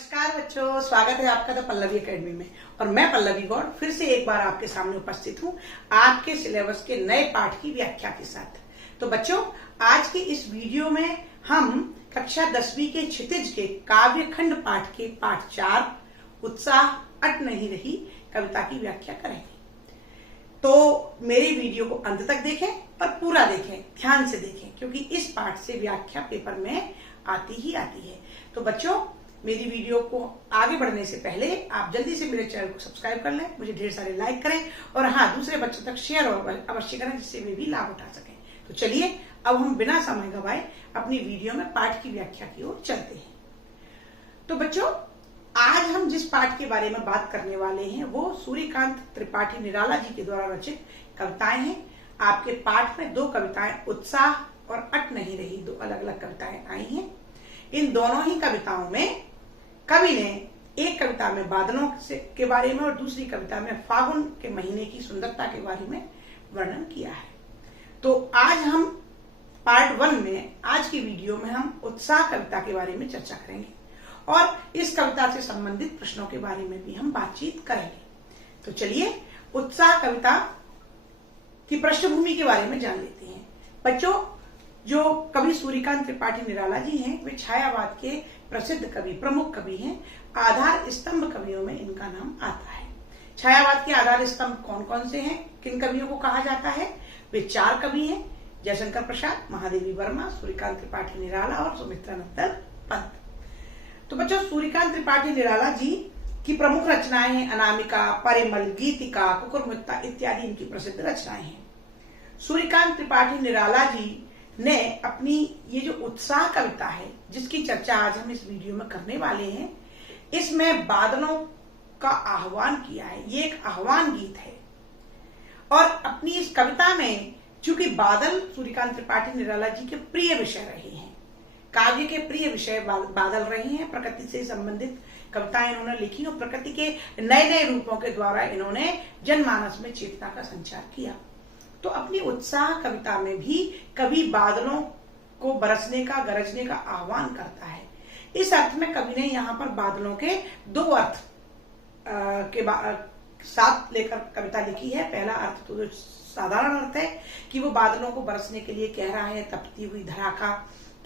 नमस्कार बच्चों, स्वागत है आपका द पल्लवी एकेडमी में। और मैं पल्लवी गौड़ फिर से एक बार आपके सामने उपस्थित हूँ आपके सिलेबस के नए पाठ की व्याख्या के साथ। तो बच्चों, आज के इस वीडियो में हम कक्षा 10वीं के क्षितिज के काव्य खंड पाठ के पाठ 4 उत्साह अट नहीं रही कविता की व्याख्या करेंगे। तो मेरी वीडियो को अंत तक देखें और पूरा देखें, ध्यान से देखें, क्योंकि इस पाठ से व्याख्या पेपर में आती ही आती है। तो बच्चों, मेरी वीडियो को आगे बढ़ने से पहले आप जल्दी से मेरे चैनल को सब्सक्राइब कर लें, मुझे ढेर सारे लाइक करें और हाँ, दूसरे बच्चों तक शेयर और अवश्य करें जिससे वे भी लाभ उठा सकें। तो चलिए अब हम बिना समय गवाए अपनी वीडियो में पाठ की व्याख्या की ओर चलते हैं। तो बच्चों, आज हम जिस पाठ के बारे में बात करने वाले हैं वो सूर्यकांत त्रिपाठी निराला जी के द्वारा रचित कविताएं हैं। आपके पाठ में 2 कविताएं उत्साह और अट नहीं रही, 2 अलग अलग कविताएं आई हैं। इन दोनों ही कविताओं में कवि ने एक कविता में बादलों के बारे में और दूसरी कविता में फागुन के महीने की सुंदरता के बारे में वर्णन किया है। तो आज हम पार्ट 1 में, आज की वीडियो में हम उत्साह कविता के बारे में चर्चा करेंगे और इस कविता से संबंधित प्रश्नों के बारे में भी हम बातचीत करेंगे। तो चलिए उत्साह कविता की पृष्ठभूमि के बारे में जान लेते हैं। बच्चों, जो कवि सूर्यकांत त्रिपाठी निराला जी हैं वे छायावाद के प्रसिद्ध कवि, प्रमुख कवि हैं। आधार स्तंभ कवियों में इनका नाम आता है। छायावाद के आधार स्तंभ कौन कौन से हैं, किन कवियों को कहा जाता है? वे 4 कवि हैं, जयशंकर प्रसाद, महादेवी वर्मा, सूर्यकांत त्रिपाठी निराला और सुमित्रा नंदन पंत। तो बच्चों, सूर्यकांत त्रिपाठी निराला जी की प्रमुख रचनाएं हैं अनामिका, परिमल, गीतिका, कुकुरमुत्ता इत्यादि इनकी प्रसिद्ध रचनाएं हैं। सूर्यकांत त्रिपाठी निराला जी ने अपनी ये जो उत्साह कविता है जिसकी चर्चा आज हम इस वीडियो में करने वाले हैं, इसमें बादलों का आह्वान किया है। ये एक आह्वान गीत है और अपनी इस कविता में चूंकि बादल सूर्यकांत त्रिपाठी निराला जी के प्रिय विषय रहे हैं, काव्य के प्रिय विषय बादल रहे हैं, प्रकृति से संबंधित कविताएं इन्होंने लिखी और प्रकृति के नए नए रूपों के द्वारा इन्होंने जनमानस में चेतना का संचार किया। तो अपनी उत्साह कविता में भी कवि बादलों को बरसने का, गरजने का आह्वान करता है। इस अर्थ में कवि ने यहाँ पर बादलों के 2 अर्थ के साथ लेकर कविता लिखी है। पहला अर्थ तो जो साधारण अर्थ है कि वो बादलों को बरसने के लिए कह रहा है, तपती हुई धराका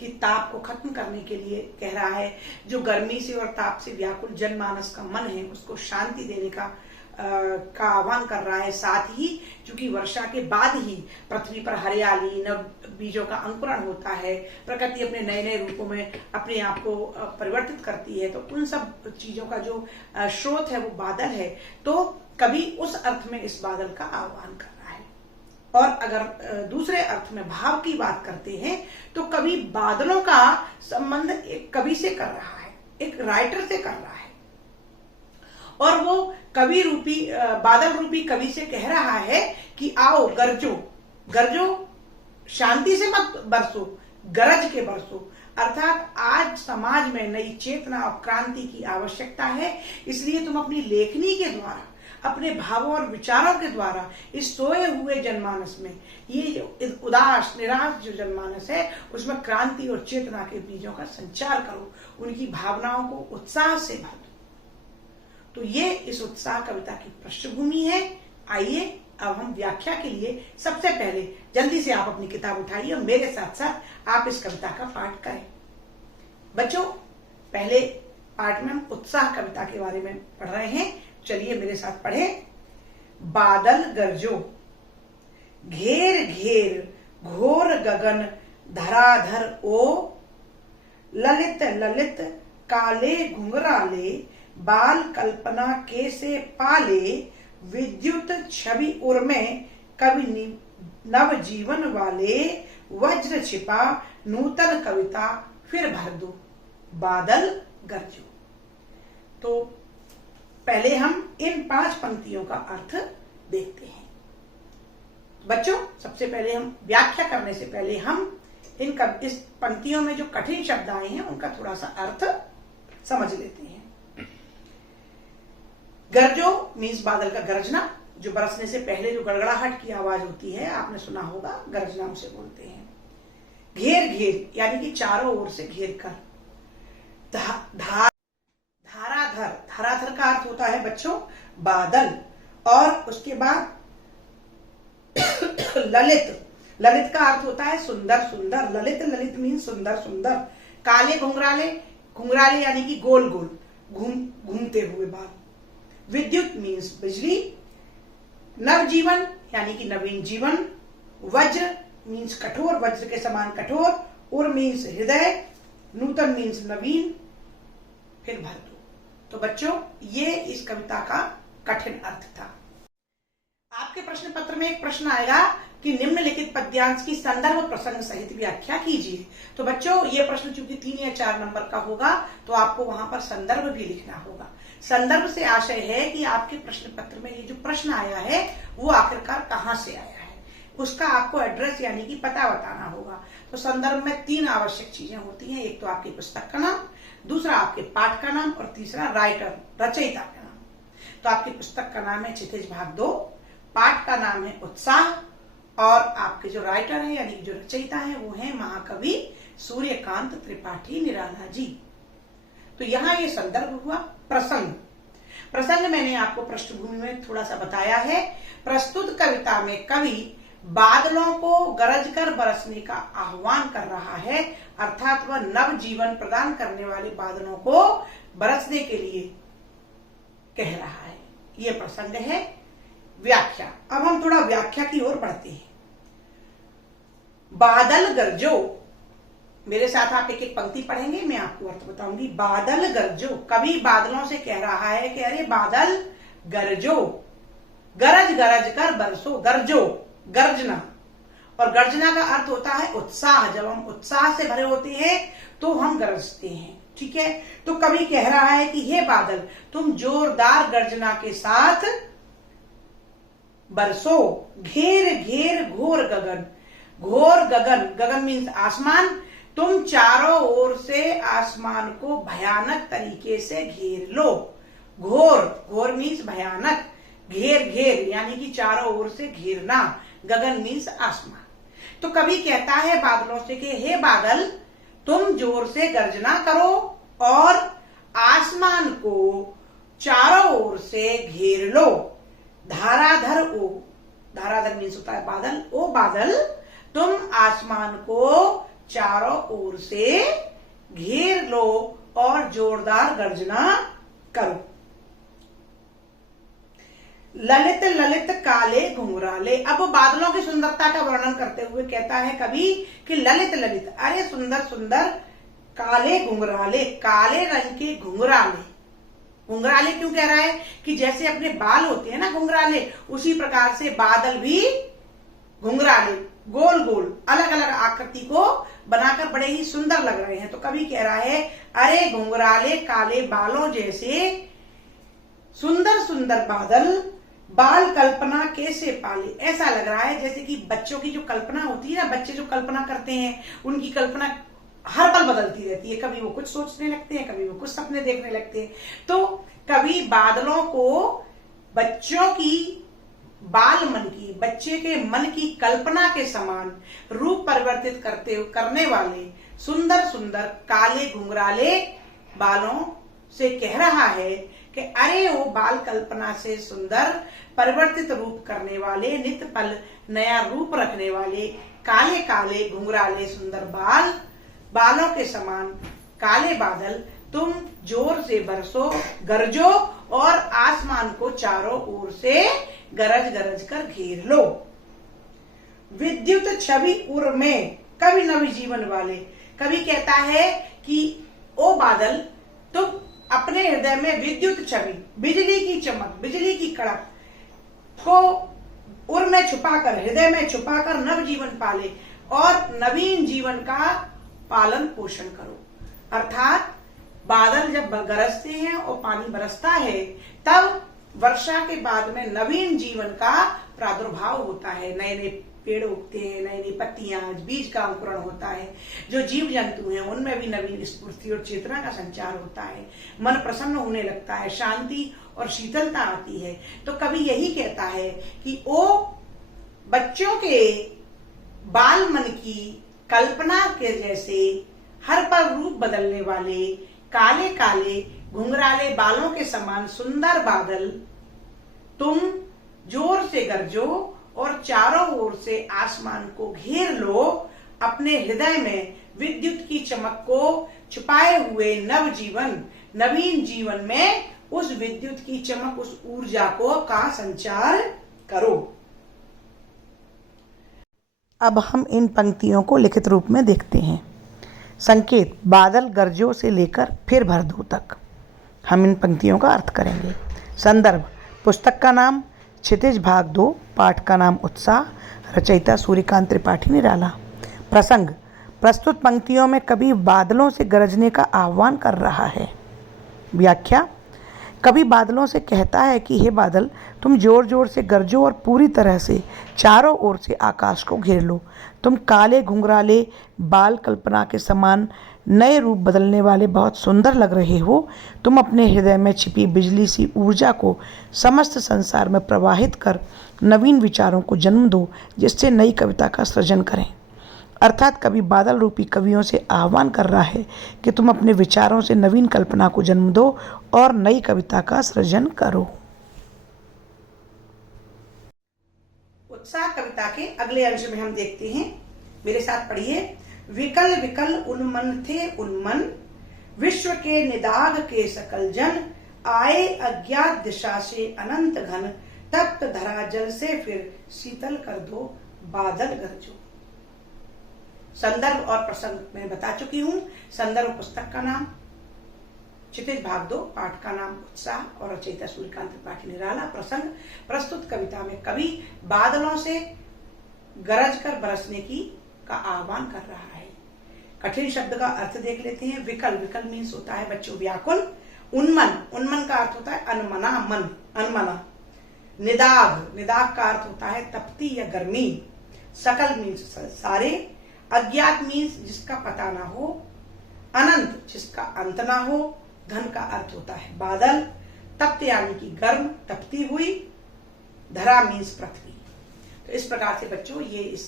की ताप को खत्म करने के लिए कह रहा है, जो गर्मी से और ताप से व्याकुल जनमानस का मन है उसको शांति देने का आह्वान कर रहा है। साथ ही चूंकि वर्षा के बाद ही पृथ्वी पर हरियाली, नव बीजों का अंकुरण होता है, प्रकृति अपने नए नए रूपों में अपने आप को परिवर्तित करती है, तो उन सब चीजों का जो स्रोत है वो बादल है। तो कवि उस अर्थ में इस बादल का आह्वान कर रहा है। और अगर दूसरे अर्थ में भाव की बात करते हैं तो कवि बादलों का संबंध एक कवि से कर रहा है, एक राइटर से कर रहा है और वो कवि रूपी, बादल रूपी कवि से कह रहा है कि आओ गरजो, गरजो, शांति से मत बरसो, गरज के बरसो। अर्थात आज समाज में नई चेतना और क्रांति की आवश्यकता है, इसलिए तुम अपनी लेखनी के द्वारा, अपने भावों और विचारों के द्वारा इस सोए हुए जनमानस में, ये उदास निराश जो जनमानस है उसमें क्रांति और चेतना के बीजों का संचार करो, उनकी भावनाओं को उत्साह से भर। तो ये इस उत्साह कविता की पृष्ठभूमि है। आइए अब हम व्याख्या के लिए सबसे पहले जल्दी से आप अपनी किताब उठाइए और मेरे साथ साथ आप इस कविता का पाठ करें। बच्चों, पहले पाठ में हम उत्साह कविता के बारे में पढ़ रहे हैं। चलिए मेरे साथ पढ़ें। बादल गरजो, घेर घेर घोर गगन धराधर ओ, ललित ललित काले घुंघराले, बाल कल्पना के से पाले, विद्युत छवि उर्मे कवि नव जीवन वाले, वज्र छिपा नूतन कविता फिर भर दो, बादल गरजो। तो पहले हम इन 5 पंक्तियों का अर्थ देखते हैं। बच्चों, सबसे पहले हम व्याख्या करने से पहले हम इस पंक्तियों में जो कठिन शब्द आए हैं उनका थोड़ा सा अर्थ समझ लेते हैं। गरजो मीन्स बादल का गरजना, जो बरसने से पहले जो गड़गड़ाहट की आवाज होती है, आपने सुना होगा, गरजना उसे बोलते हैं। घेर घेर यानी कि चारों ओर से घेर कर, धार धराधर, धराधर का अर्थ होता है बच्चों बादल। और उसके बाद ललित, ललित का अर्थ होता है सुंदर सुंदर, ललित, ललित मीन सुंदर सुंदर। काले घुंघराले, घुंघराले यानी कि गोल गोल घूमते हुए बाल। विद्युत मीन्स बिजली। नवजीवन यानी कि नवीन जीवन। वज्र मीन्स कठोर, वज्र के समान कठोर। उर मीन्स हृदय। नूतन मीन्स नवीन। फिर भरतु। तो बच्चों ये इस कविता का कठिन अर्थ था। आपके प्रश्न पत्र में एक प्रश्न आएगा कि निम्नलिखित पद्यांश की संदर्भ प्रसंग सहित व्याख्या कीजिए। तो बच्चों ये प्रश्न चूंकि 3 या 4 नंबर का होगा तो आपको वहां पर संदर्भ भी लिखना होगा। संदर्भ से आशय है कि आपके प्रश्न पत्र में ये जो प्रश्न आया है वो आखिरकार कहाँ से आया है, उसका आपको एड्रेस यानी कि पता बताना होगा। तो संदर्भ में 3 आवश्यक चीजें होती हैं। एक तो आपकी पुस्तक का नाम, दूसरा आपके पाठ का नाम और तीसरा राइटर, रचयिता का नाम। तो आपकी पुस्तक का नाम है क्षितिज भाग 2, पाठ का नाम है उत्साह, और आपके जो राइटर है यानी जो रचयिता है वो है महाकवि सूर्यकांत त्रिपाठी निराला जी। तो यहाँ ये संदर्भ हुआ। प्रसंग, प्रसंग मैंने आपको पृष्ठभूमि में थोड़ा सा बताया है। प्रस्तुत कविता में कवि बादलों को गरज कर बरसने का आह्वान कर रहा है, अर्थात वह नव जीवन प्रदान करने वाले बादलों को बरसने के लिए कह रहा है। ये प्रसंग है। व्याख्या, अब हम थोड़ा व्याख्या की ओर बढ़ते हैं। बादल गरजो, मेरे साथ आप एक एक पंक्ति पढ़ेंगे, मैं आपको अर्थ बताऊंगी। बादल गरजो, कवि बादलों से कह रहा है कि अरे बादल गरजो, गरज गरज कर बरसो, गरजो गर्जना, और गर्जना का अर्थ होता है उत्साह। जब हम उत्साह से भरे होते हैं तो हम गरजते हैं, ठीक है। तो कवि कह रहा है कि हे बादल तुम जोरदार गर्जना के साथ बरसो, घेर घेर घोर गगन, घोर गगन, गगन मीन्स आसमान, तुम चारों ओर से आसमान को भयानक तरीके से घेर लो। घोर, घोर मीन्स भयानक, घेर घेर यानी कि चारों ओर से घेरना, गगन मीन्स आसमान। तो कवि कहता है बादलों से कि हे बादल तुम जोर से गर्जना करो और आसमान को चारों ओर से घेर लो। धाराधर ओ, धाराधर मीन्स होता है बादल, ओ बादल तुम आसमान को चारों ओर से घेर लो और जोरदार गर्जना करो। ललित ललित काले घुंघराले, अब वो बादलों की सुंदरता का वर्णन करते हुए कहता है कवि कि ललित ललित, अरे सुंदर सुंदर, काले घुंघराले, काले रंग के घुंघराले। घुंघराले क्यों कह रहा है कि जैसे अपने बाल होते हैं ना घुंघराले, उसी प्रकार से बादल भी घुंघराले, गोल गोल अलग अलग आकृति को बनाकर बड़े ही सुंदर लग रहे हैं। तो कवि कह रहा है अरे घुंघराले काले बालों जैसे सुंदर सुंदर बादल, बाल कल्पना कैसे पाले। ऐसा लग रहा है जैसे कि बच्चों की जो कल्पना होती है ना, बच्चे जो कल्पना करते हैं उनकी कल्पना हर पल बदलती रहती है। कभी वो कुछ सोचने लगते हैं, कभी वो कुछ सपने देखने लगते हैं। तो कभी बादलों को बच्चों की बाल मन की, बच्चे के मन की कल्पना के समान रूप परिवर्तित करने वाले सुंदर सुंदर काले घुंघराले बालों से कह रहा है कि अरे वो बाल कल्पना से सुंदर परिवर्तित रूप करने वाले, नित्य पल नया रूप रखने वाले काले काले घुंघराले सुंदर बाल, बालों के समान काले बादल तुम जोर से बरसो, गरजो और आसमान को चारों ओर से गरज गरज कर घेर लो। विद्युत छवि उर में कवि नवी जीवन वाले, कवि कहता है कि ओ बादल तुम अपने हृदय में विद्युत छवि, बिजली की चमक, बिजली की कड़क को उर में छुपाकर, हृदय में छुपाकर नव जीवन पाले और नवीन जीवन का पालन पोषण करो। अर्थात बादल जब गरजते हैं और पानी बरसता है तब वर्षा के बाद में नवीन जीवन का प्रादुर्भाव होता है, नए नए पेड़ उगते हैं, नई नई पत्तियां, बीज का अंकुरण होता है। जो जीव जंतु हैं उनमें भी नवीन स्फूर्ति और चेतना का संचार होता है, मन प्रसन्न होने लगता है, शांति और शीतलता आती है। तो कवि यही कहता है कि ओ बच्चों के बाल मन की कल्पना के जैसे हर पल रूप बदलने वाले काले काले घुंघराले बालों के समान सुंदर बादल, तुम जोर से गरजो और चारों ओर से आसमान को घेर लो। अपने हृदय में विद्युत की चमक को छुपाए हुए नवीन जीवन में उस विद्युत की चमक, उस ऊर्जा का संचार करो। अब हम इन पंक्तियों को लिखित रूप में देखते हैं। संकेत: बादल गरजों से लेकर फिर भर दो तक। हम इन पंक्तियों का अर्थ करेंगे। संदर्भ: पुस्तक का नाम क्षितिज भाग 2, पाठ का नाम उत्साह, रचयिता सूर्यकांत त्रिपाठी निराला। प्रसंग: प्रस्तुत पंक्तियों में कवि बादलों से गरजने का आह्वान कर रहा है। व्याख्या: कवि बादलों से कहता है कि हे बादल, तुम जोर जोर से गरजो और पूरी तरह से चारों ओर से आकाश को घेर लो। तुम काले घुंघराले बाल कल्पना के समान नए रूप बदलने वाले बहुत सुंदर लग रहे हो। तुम अपने हृदय में छिपी बिजली सी ऊर्जा को समस्त संसार में प्रवाहित कर नवीन विचारों को जन्म दो, जिससे नई कविता का सृजन करें। अर्थात कवि बादल रूपी कवियों से आह्वान कर रहा है कि तुम अपने विचारों से नवीन कल्पना को जन्म दो और नई कविता का सृजन करो। उत्साह कविता के अगले अंश में हम देखते हैं, मेरे साथ पढ़िए। विकल विकल उन्मन थे उन्मन, विश्व के निदाग के सकल जन, आए अज्ञात दिशा से अनंत घन, तप्त धरा जल से फिर शीतल कर दो बादल गरजो। संदर्भ और प्रसंग मैं बता चुकी हूं। संदर्भ पुस्तक का नाम क्षितिज भाग 2, पाठ का नाम उत्साह और रचयिता सूर्यकांत त्रिपाठी निराला। प्रसंग: प्रस्तुत कविता में कवि बादलों से गरज कर बरसने का आह्वान कर रहा है। कठिन शब्द का अर्थ देख लेते हैं। विकल, विकल मीन्स होता है बच्चों व्याकुल। उन्मन, उन्मन का अर्थ होता है अनमना, मन, अनमना। निदाग, निदाग का अर्थ होता है तपती या गर्मी। सकल मीन्स सारे। अज्ञात मीन्स जिसका पता ना हो। अनंत, जिसका अंत ना हो। घन का अर्थ होता है बादल। तप्त यानी कि गर्म, तपती हुई। धरा मीन्स पृथ्वी। तो इस प्रकार से बच्चों ये इस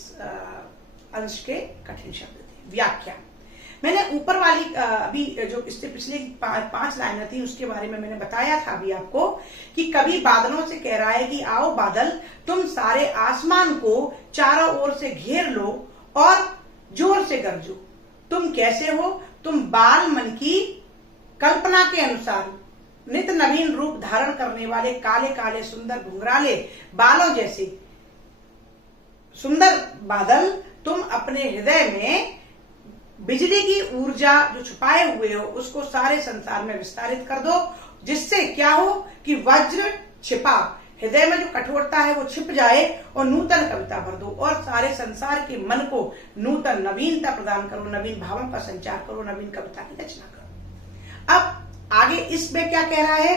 अंश के कठिन शब्द थे। व्याख्या: मैंने ऊपर वाली अभी जो इससे पिछले 5 लाइनें थी उसके बारे में मैंने बताया था अभी आपको कि कवि बादलों से कह रहा है कि आओ बादल, तुम सारे आसमान को चारों ओर से घेर लो और जोर से गरजो। तुम कैसे हो? तुम बाल मन की कल्पना के अनुसार नित नवीन रूप धारण करने वाले काले काले सुंदर घुंघराले बालों जैसे सुंदर बादल, तुम अपने हृदय में बिजली की ऊर्जा जो छुपाए हुए हो उसको सारे संसार में विस्तारित कर दो, जिससे क्या हो कि वज्र छिपा हृदय में जो कठोरता है वो छिप जाए और नूतन कविता भर दो और सारे संसार के मन को नूतन नवीनता प्रदान करो, नवीन भावों का संचार करो, नवीन कविता की रचना करो। अब आगे इसमें क्या कह रहा है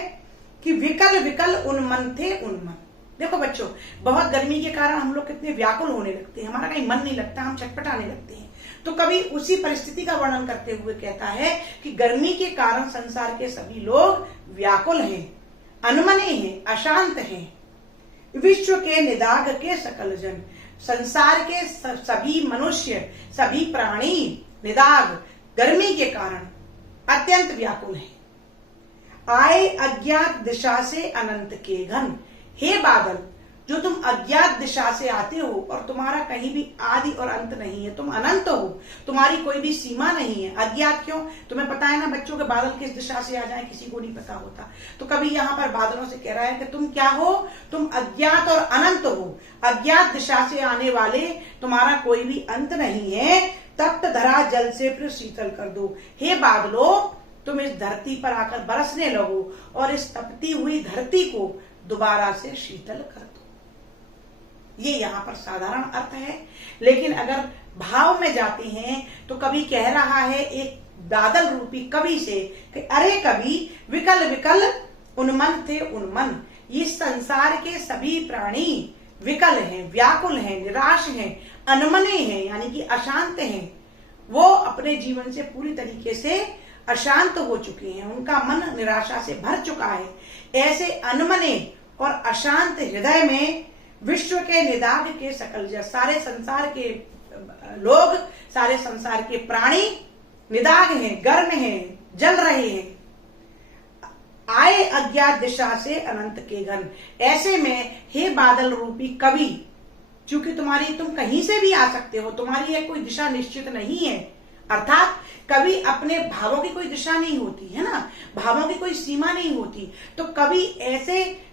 कि विकल विकल उन्मन थे उन्मन। देखो बच्चों, बहुत गर्मी के कारण हम लोग कितने व्याकुल होने लगते हैं, हमारा कहीं मन नहीं लगता, हम छटपटाने लगते हैं। तो कभी उसी परिस्थिति का वर्णन करते हुए कहता है कि गर्मी के कारण संसार के सभी लोग व्याकुल हैं, अनमने हैं, अशांत हैं। विश्व के निदाग के सकल जन, संसार के सभी मनुष्य, सभी प्राणी निदाग गर्मी के कारण अत्यंत व्याकुल हैं। आए अज्ञात दिशा से अनंत के घन, हे बादल, जो तुम अज्ञात दिशा से आते हो और तुम्हारा कहीं भी आदि और अंत नहीं है, तुम अनंत हो, तुम्हारी कोई भी सीमा नहीं है। अज्ञात क्यों? तुम्हें पता है ना बच्चों के बादल किस दिशा से आ जाए किसी को नहीं पता होता। तो कभी यहाँ पर बादलों से कह रहा है कि तुम क्या हो? तुम अज्ञात और अनंत हो, अज्ञात दिशा से आने वाले, तुम्हारा कोई भी अंत नहीं है। तप्त धरा जल से फिर शीतल कर दो, हे बादलों, तुम इस धरती पर आकर बरसने लगो और इस तपती हुई धरती को दोबारा से शीतल कर दो। ये यहाँ पर साधारण अर्थ है, लेकिन अगर भाव में जाते हैं तो कवि कह रहा है एक बादल रूपी कवि से कि अरे कवि, विकल विकल उन्मन थे उन्मन, इस संसार के सभी प्राणी विकल हैं, व्याकुल हैं, निराश हैं, अनमने हैं, यानी कि अशांत हैं। वो अपने जीवन से पूरी तरीके से अशांत हो चुके हैं, उनका मन निराशा से भर चुका है। ऐसे अनमने और अशांत हृदय में विश्व के निदाग के सकल जन, सारे संसार के लोग, सारे संसार के प्राणी निदाग हैं, गर्म हैं, जल रहे हैं। आए अज्ञात दिशा से अनंत के घन। ऐसे में हे बादल रूपी कवि, क्योंकि तुम कहीं से भी आ सकते हो, तुम्हारी एक कोई दिशा निश्चित नहीं है, अर्थात कवि अपने भावों की कोई दिशा नहीं होती है ना, भावों की कोई सीमा नहीं होती। तो कवि ऐसे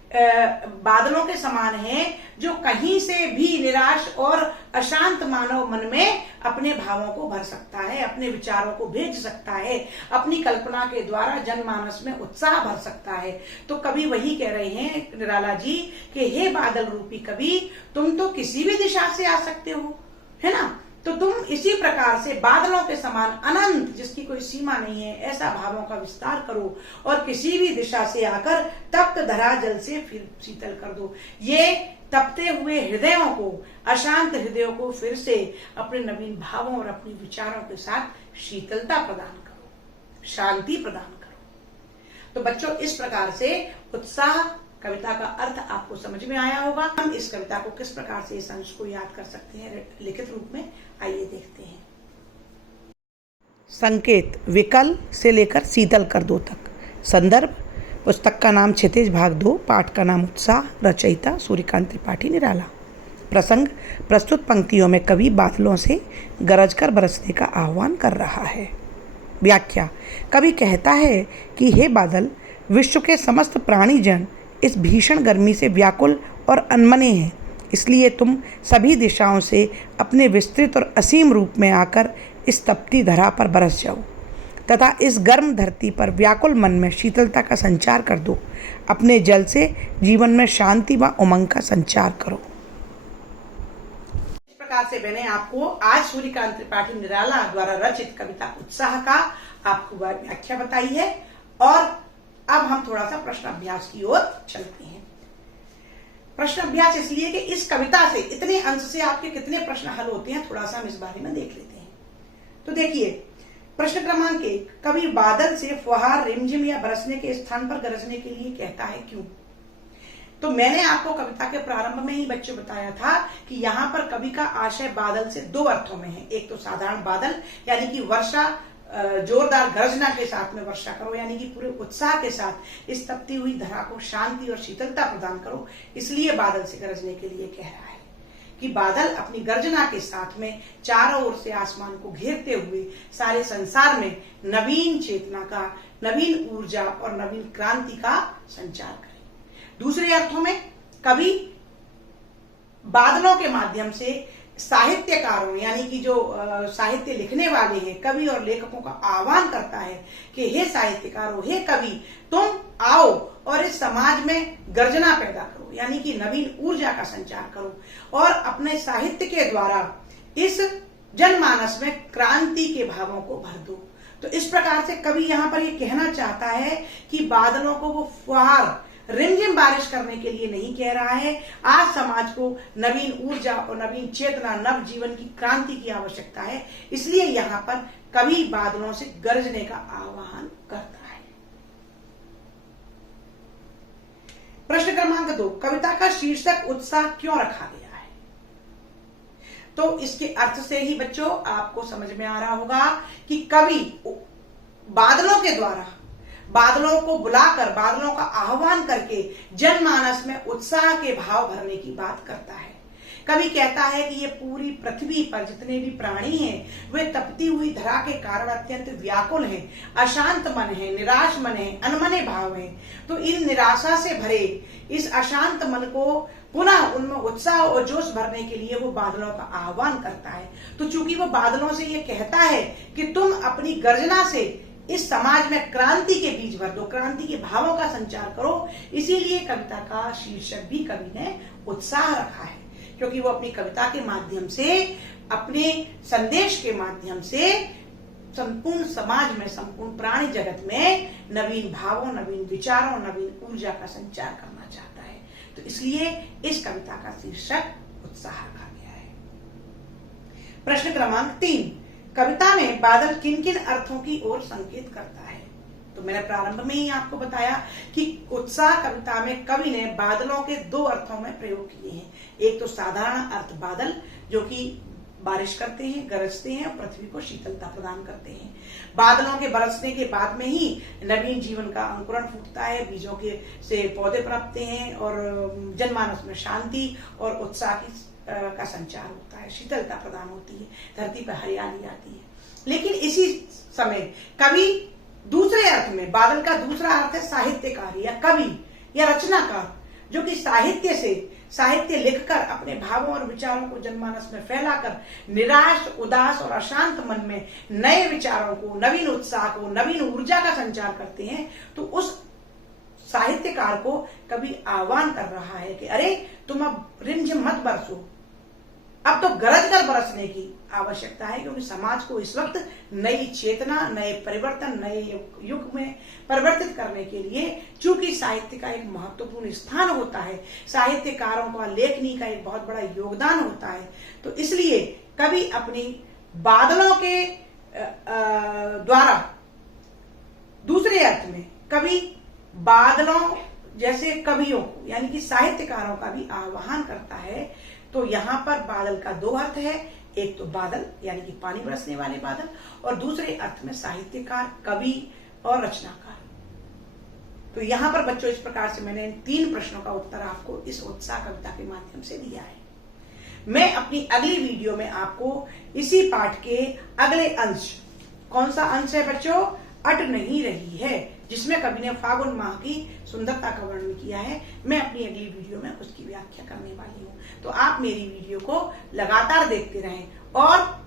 बादलों के समान है जो कहीं से भी निराश और अशांत मानव मन में अपने भावों को भर सकता है, अपने विचारों को भेज सकता है, अपनी कल्पना के द्वारा जनमानस में उत्साह भर सकता है। तो कवि वही कह रहे हैं निराला जी कि हे बादल रूपी कवि, तुम तो किसी भी दिशा से आ सकते हो, है ना। तो तुम इसी प्रकार से बादलों के समान अनंत, जिसकी कोई सीमा नहीं है, ऐसा भावों का विस्तार करो और किसी भी दिशा से आकर तप्त धरा जल से फिर शीतल कर दो। ये तपते हुए हृदयों को, अशांत हृदयों को फिर से अपने नवीन भावों और अपने विचारों के साथ शीतलता प्रदान करो, शांति प्रदान करो। तो बच्चों, इस प्रकार से उत्साह कविता का अर्थ आपको समझ में आया होगा। हम इस कविता को किस प्रकार से इस अंश को याद कर सकते हैं लिखित रूप में, आइए देखते हैं। संकेत, विकल से लेकर शीतल कर दो तक। संदर्भ, पुस्तक का नाम क्षितिज भाग 2, पाठ का नाम उत्साह, रचयिता सूर्यकांत त्रिपाठी निराला। प्रसंग, प्रस्तुत पंक्तियों में कवि बादलों से गरजकर बरसने का आह्वान कर रहा है। व्याख्या, कवि कहता है कि हे बादल, विश्व के समस्त प्राणीजन इस भीषण गर्मी से व्याकुल और अनमने हैं, इसलिए तुम सभी दिशाओं से अपने विस्तृत और असीम रूप में आकर इस तपती धरा पर बरस जाओ तथा इस गर्म धरती पर व्याकुल मन में शीतलता का संचार कर दो। अपने जल से जीवन में शांति व उमंग का संचार करो। इस प्रकार से मैंने आपको आज सूर्यकांत त्रिपाठी निराला द्वारा रचित कविता उत्साह का आपको व्याख्या बताई है। और अब हम थोड़ा सा प्रश्न अभ्यास की ओर चलते हैं। प्रश्न अभ्यास इसलिए कि इस कविता से इतने अंश से आपके कितने प्रश्न हल होते हैं, थोड़ा सा हम इस बारे में देख लेते हैं। तो देखिए, प्रश्न क्रमांक 1, कवि बादल से फुहार, रिमझिम या बरसने के स्थान पर गरजने के लिए कहता है क्यों? तो मैंने आपको कविता के प्रारंभ में ही बच्चों बताया था कि यहाँ पर कवि का आशय बादल से दो अर्थों में है। एक तो साधारण बादल, यानी कि वर्षा, जोरदार गर्जना के साथ में वर्षा करो, यानी कि पूरे उत्साह के साथ इस तपती हुई धरा को शांति और शीतलता प्रदान करो, इसलिए बादल से गरजने के लिए कह रहा है कि बादल अपनी गर्जना के साथ में चारों ओर से आसमान को घेरते हुए सारे संसार में नवीन चेतना का, नवीन ऊर्जा और नवीन क्रांति का संचार करे। दूसरे अर्थों में कवि बादलों के माध्यम से साहित्यकारों, यानी कि जो साहित्य लिखने वाले हैं, कवि और लेखकों का आह्वान करता है कि हे साहित्यकारों, हे कवि, तुम आओ और इस समाज में गर्जना पैदा करो, यानी कि नवीन ऊर्जा का संचार करो और अपने साहित्य के द्वारा इस जनमानस में क्रांति के भावों को भर दो। तो इस प्रकार से कवि यहाँ पर ये कहना चाहता है कि बादलों को वो फुहार, रिमझिम बारिश करने के लिए नहीं कह रहा है। आज समाज को नवीन ऊर्जा और नवीन चेतना, नव जीवन की क्रांति की आवश्यकता है, इसलिए यहाँ पर कवि बादलों से गरजने का आह्वान करता है। प्रश्न क्रमांक 2, कविता का शीर्षक उत्साह क्यों रखा गया है? तो इसके अर्थ से ही बच्चों आपको समझ में आ रहा होगा कि कवि बादलों के द्वारा, बादलों को बुलाकर, बादलों का आह्वान करके जनमानस में उत्साह के भाव भरने की बात करता है। कवि कहता है कि ये पूरी पृथ्वी पर जितने भी प्राणी हैं वे तपती हुई धरा के कारण अत्यंत व्याकुल हैं, अशांत मन है, निराश मन है, अनमने भाव हैं। तो इन निराशा से भरे इस अशांत मन को पुनः उनमें उत्साह और जोश भरने के लिए वो बादलों का आह्वान करता है। तो चूंकि वो बादलों से ये कहता है कि तुम अपनी गर्जना से इस समाज में क्रांति के बीज भर दो, क्रांति के भावों का संचार करो, इसीलिए कविता का शीर्षक भी कवि ने उत्साह रखा है, क्योंकि वो अपनी कविता के माध्यम से, अपने संदेश के माध्यम से संपूर्ण समाज में, संपूर्ण प्राणी जगत में नवीन भावों, नवीन विचारों, नवीन ऊर्जा का संचार करना चाहता है। तो इसलिए इस कविता का शीर्षक उत्साह रखा गया है। प्रश्न क्रमांक 3, कविता में बादल किन किन अर्थों की ओर संकेत करता है? तो मैंने प्रारंभ में ही आपको बताया कि उत्साह कविता में कवि ने बादलों के दो अर्थों में प्रयोग किए हैं। एक तो साधारण अर्थ बादल, जो कि बारिश करते हैं, गरजते हैं और पृथ्वी को शीतलता प्रदान करते हैं। बादलों के बरसने के बाद में ही नवीन जीवन का अंकुरण फूटता है, बीजों के से पौधे पनपते हैं और जनमानस में शांति और उत्साह का संचार होता है, शीतलता प्रदान होती है, धरती पर हरियाली आती है। लेकिन इसी समय कवि दूसरे अर्थ में, बादल का दूसरा अर्थ है साहित्यकार या कवि या रचनाकार, जो कि साहित्य लिखकर अपने भावों और विचारों को जनमानस में फैलाकर निराश, उदास और अशांत मन में नए विचारों को, नवीन उत्साह को, नवीन ऊर्जा का संचार करते हैं। तो उस साहित्यकार को कवि आह्वान कर रहा है कि अरे तुम अब रिमझिम मत बरसो, अब तो गरज कर बरसने की आवश्यकता है, क्योंकि समाज को इस वक्त नई चेतना, नए परिवर्तन, नए युग में परिवर्तित करने के लिए, चूंकि साहित्य का एक महत्वपूर्ण स्थान होता है, साहित्यकारों का, लेखनी का एक बहुत बड़ा योगदान होता है, तो इसलिए कवि अपनी बादलों के द्वारा, दूसरे अर्थ में कवि बादलों जैसे कवियों को यानी कि साहित्यकारों का भी आह्वान करता है। तो यहाँ पर बादल का दो अर्थ है, एक तो बादल यानी कि पानी बरसने वाले बादल, और दूसरे अर्थ में साहित्यकार, कवि और रचनाकार। तो यहाँ पर बच्चों इस प्रकार से मैंने 3 प्रश्नों का उत्तर आपको इस उत्साह कविता के माध्यम से दिया है। मैं अपनी अगली वीडियो में आपको इसी पाठ के अगले अंश, कौन सा अंश है बच्चों, अट नहीं रही है, जिसमें कवि ने फागुन माह की सुंदरता का वर्णन किया है, मैं अपनी अगली वीडियो में उसकी व्याख्या करने वाली हूँ। तो आप मेरी वीडियो को लगातार देखते रहें, और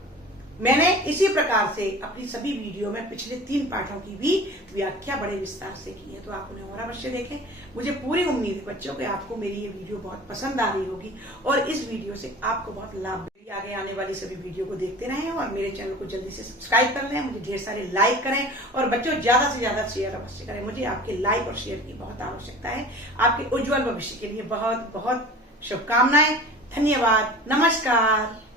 मैंने इसी प्रकार से अपनी सभी वीडियो में पिछले 3 पाठों की भी व्याख्या बड़े विस्तार से की है, तो आप उन्हें और अवश्य देखें। मुझे पूरी उम्मीद है बच्चों कि आपको मेरी ये वीडियो बहुत पसंद आ रही होगी और इस वीडियो से आपको बहुत लाभ। आगे आने वाली सभी वीडियो को देखते रहें और मेरे चैनल को जल्दी से सब्सक्राइब कर लें, मुझे ढेर सारे लाइक करें, और बच्चों ज्यादा से ज्यादा शेयर अवश्य करें। मुझे आपके लाइक और शेयर की बहुत आवश्यकता है। आपके उज्जवल भविष्य के लिए बहुत बहुत शुभकामनाएं। धन्यवाद। नमस्कार।